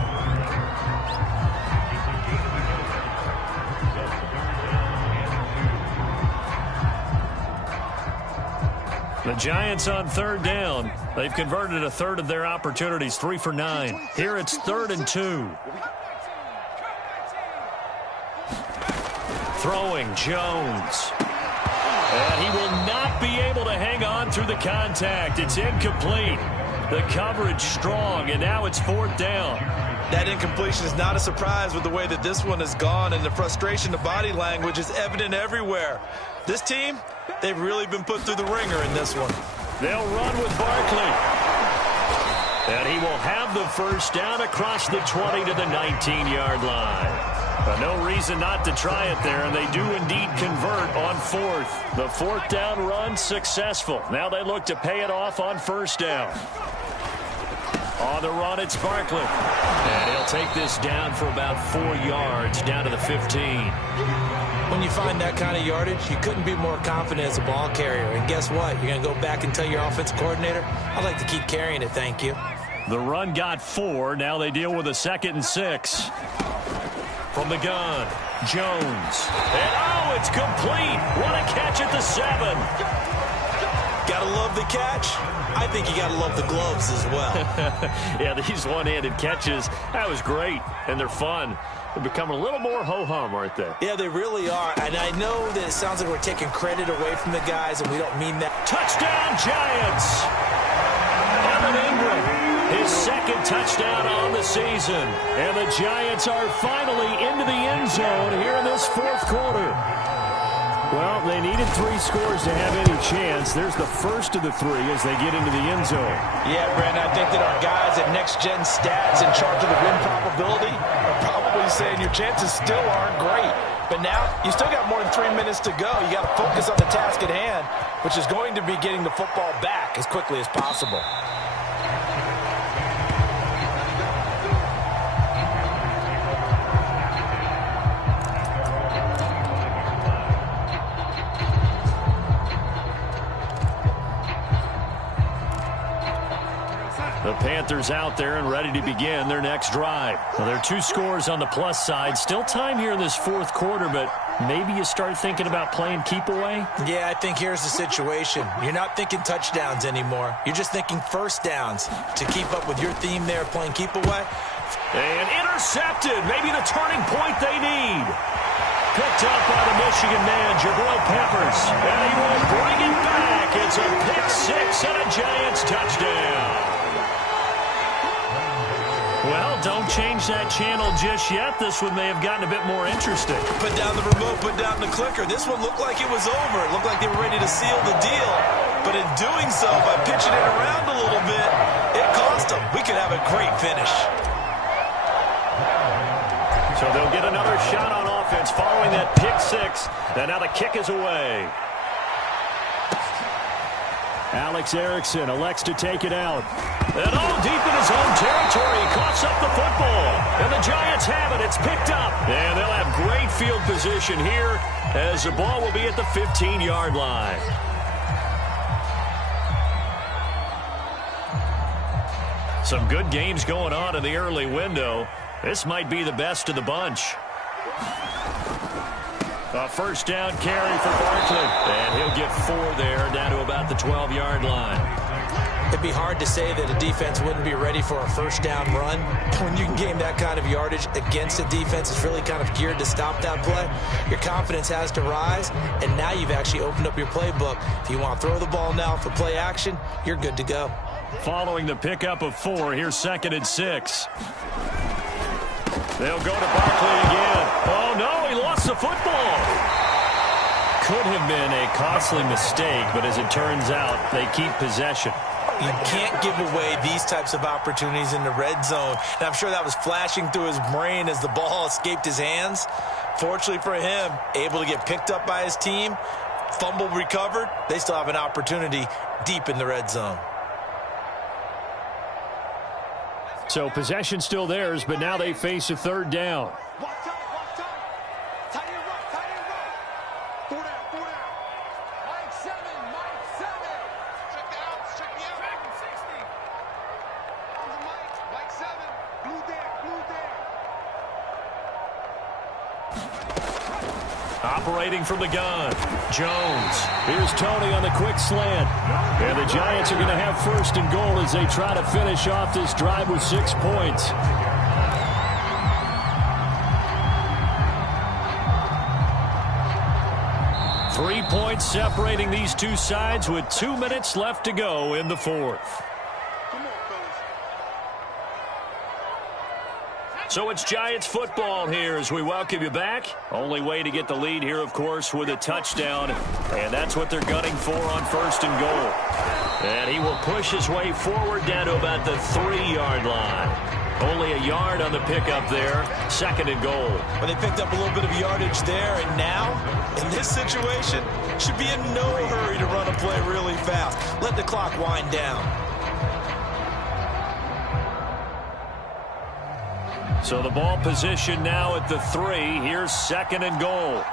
The Giants on 3rd down. They've converted a 1/3 of their opportunities, 3 for 9. Here it's 3rd and 2. Throwing Jones. And he will not be able to hang on through the contact. It's incomplete. The coverage strong, and now it's 4th down. That incompletion is not a surprise with the way that this one has gone, and the frustration, the body language is evident everywhere. This team, they've really been put through the ringer in this one. They'll run with Barkley. And he will have the first down across the 20 to the 19-yard line. No reason not to try it there, and they do indeed convert on fourth. The fourth down run successful. Now they look to pay it off on first down. On the run, it's Barkley. And he'll take this down for about 4 yards, down to the 15. When you find that kind of yardage, you couldn't be more confident as a ball carrier. And guess what? You're going to go back and tell your offensive coordinator, I'd like to keep carrying it, thank you. The run got 4. Now they deal with a 2nd and 6. From the gun, Jones. And, it's complete. What a catch at the 7. Gotta love the catch. I think you gotta love the gloves as well. Yeah, these one-handed catches, that was great, and they're fun. They've become a little more ho-hum, aren't they? Yeah, they really are, and I know that it sounds like we're taking credit away from the guys, and we don't mean that. Touchdown, Giants! Evan Ingram, his 2nd touchdown on the season, and the Giants are finally into the end zone here in this 4th quarter. Well, they needed 3 scores to have any chance. There's the first of the 3 as they get into the end zone. Yeah, Brandon, I think that our guys at Next Gen Stats in charge of the win probability are probably saying your chances still aren't great. But now you still got more than 3 minutes to go. You got to focus on the task at hand, which is going to be getting the football back as quickly as possible. The Panthers out there and ready to begin their next drive. Well, there are 2 scores on the plus side. Still time here in this 4th quarter, but maybe you start thinking about playing keep away? Yeah, I think here's the situation. You're not thinking touchdowns anymore. You're just thinking first downs to keep up with your theme there, playing keep away. And intercepted. Maybe the turning point they need. Picked up by the Michigan man, Jabril Peppers. And he will bring it back. It's a pick 6 and a Giants touchdown. Well, don't change that channel just yet. This one may have gotten a bit more interesting. Put down the remote, put down the clicker. This one looked like it was over. It looked like they were ready to seal the deal. But in doing so, by pitching it around a little bit, it cost them. We could have a great finish. So they'll get another shot on offense following that pick 6. And now the kick is away. Alex Erickson elects to take it out. And deep in his own territory, he coughs up the football. And the Giants have it. It's picked up. And they'll have great field position here as the ball will be at the 15-yard line. Some good games going on in the early window. This might be the best of the bunch. A first down carry for Barkley. And he'll get 4 there, down to about the 12-yard line. It'd be hard to say that a defense wouldn't be ready for a first down run. When you can gain that kind of yardage against a defense that's really kind of geared to stop that play, your confidence has to rise, and now you've actually opened up your playbook. If you want to throw the ball now for play action, you're good to go. Following the pickup of 4, here's 2nd and 6. They'll go to Barkley again. Oh, no, he lost the football. Could have been a costly mistake, but as it turns out, they keep possession. You can't give away these types of opportunities in the red zone. And I'm sure that was flashing through his brain as the ball escaped his hands. Fortunately for him, able to get picked up by his team, fumble recovered. They still have an opportunity deep in the red zone. So possession still theirs, but now they face a 3rd down. Operating from the gun, Jones. Here's Tony on the quick slant. And the Giants are going to have 1st and goal as they try to finish off this drive with 6 points. Three points separating these two sides with 2 minutes left to go in the 4th. So it's Giants football here as we welcome you back. Only way to get the lead here, of course, with a touchdown. And that's what they're gunning for on 1st and goal. And he will push his way forward down to about the 3-yard line. Only a yard on the pickup there. 2nd and goal. Well, they picked up a little bit of yardage there, and now, in this situation, should be in no hurry to run a play really fast. Let the clock wind down. So the ball position now at the 3. Here's 2nd and goal.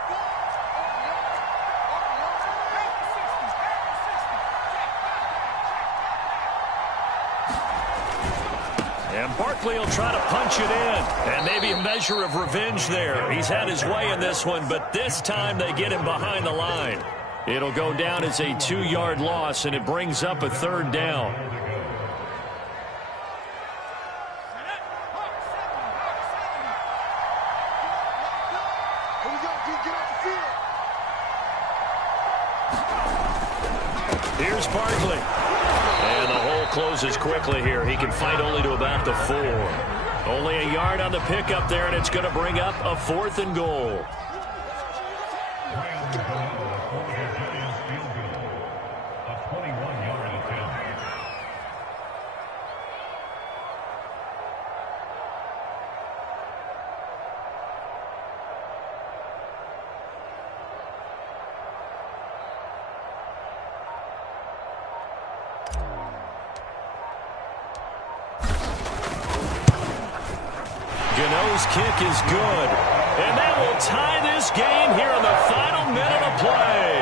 And Barkley will try to punch it in. And maybe a measure of revenge there. He's had his way in this one, but this time they get him behind the line. It'll go down as a 2-yard loss, and it brings up a 3rd down. Here's Barkley. And the hole closes quickly here. He can fight only to about the 4. Only a yard on the pickup there, and it's going to bring up a 4th and goal. Gano's kick is good. And that will tie this game here in the final minute of play.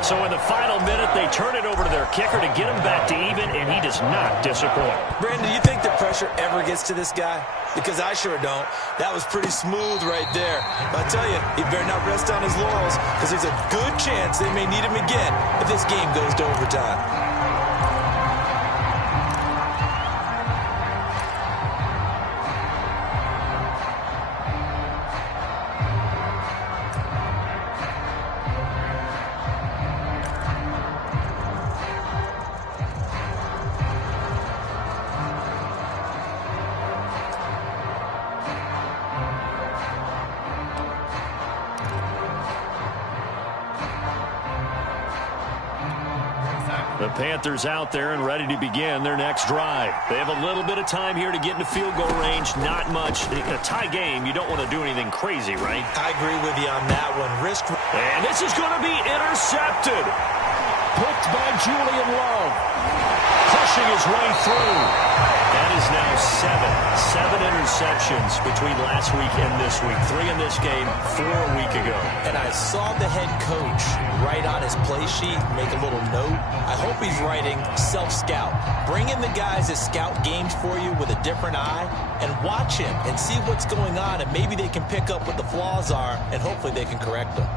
So in the final minute, they turn it over to their kicker to get him back to even, and he does not disappoint. Brandon, do you think the pressure ever gets to this guy? Because I sure don't. That was pretty smooth right there. But I tell you, he better not rest on his laurels, because there's a good chance they may need him again if this game goes to overtime. The Panthers out there and ready to begin their next drive. They have a little bit of time here to get into field goal range. Not much. In a tie game, you don't want to do anything crazy, right? I agree with you on that one. And this is going to be intercepted. Picked by Julian Love. Pushing his way through. That is now 7 interceptions between last week and this week. 3 in this game, 4 a week ago. And I saw the head coach write on his play sheet, make a little note. I hope he's writing self-scout. Bring in the guys that scout games for you with a different eye and watch him and see what's going on, and maybe they can pick up what the flaws are, and hopefully they can correct them.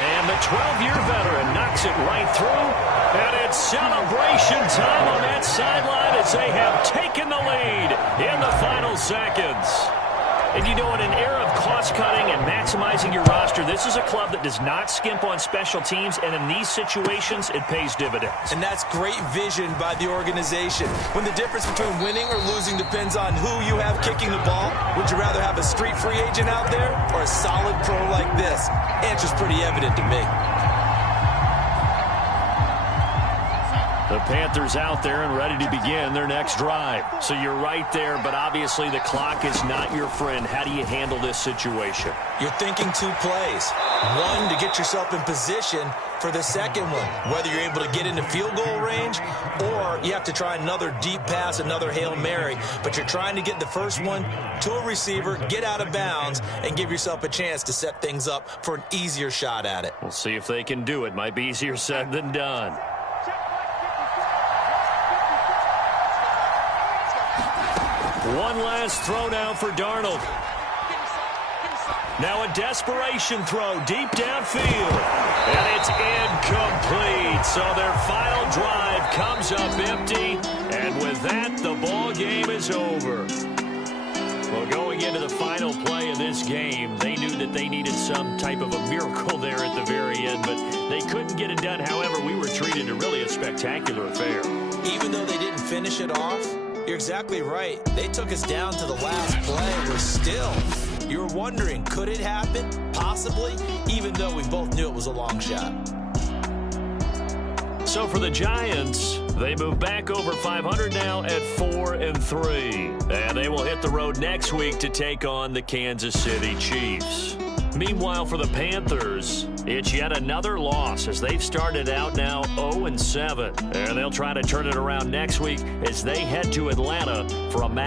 And the 12-year veteran knocks it right through. And it's celebration time on that sideline as they have taken the lead in the final seconds. And you know, in an era of cost-cutting and maximizing your roster, this is a club that does not skimp on special teams, and in these situations, it pays dividends. And that's great vision by the organization. When the difference between winning or losing depends on who you have kicking the ball, would you rather have a street free agent out there or a solid pro like this? Answer's pretty evident to me. The Panthers out there and ready to begin their next drive. So you're right there, but obviously the clock is not your friend. How do you handle this situation? You're thinking 2 plays. One, to get yourself in position for the second one, whether you're able to get into field goal range or you have to try another deep pass, another Hail Mary. But you're trying to get the first one to a receiver, get out of bounds, and give yourself a chance to set things up for an easier shot at it. We'll see if they can do it. Might be easier said than done. One last throw now for Darnold. Now a desperation throw deep downfield. And it's incomplete. So their final drive comes up empty. And with that, the ball game is over. Well, going into the final play of this game, they knew that they needed some type of a miracle there at the very end, but they couldn't get it done. However, we were treated to really a spectacular affair. Even though they didn't finish it off, You're exactly right. They took us down to the last play. We're still, you're wondering, could it happen? Possibly, even though we both knew it was a long shot. So for the Giants, they move back over 500 now at 4-3. And they will hit the road next week to take on the Kansas City Chiefs. Meanwhile, for the Panthers, it's yet another loss as they've started out now 0-7. And they'll try to turn it around next week as they head to Atlanta for a match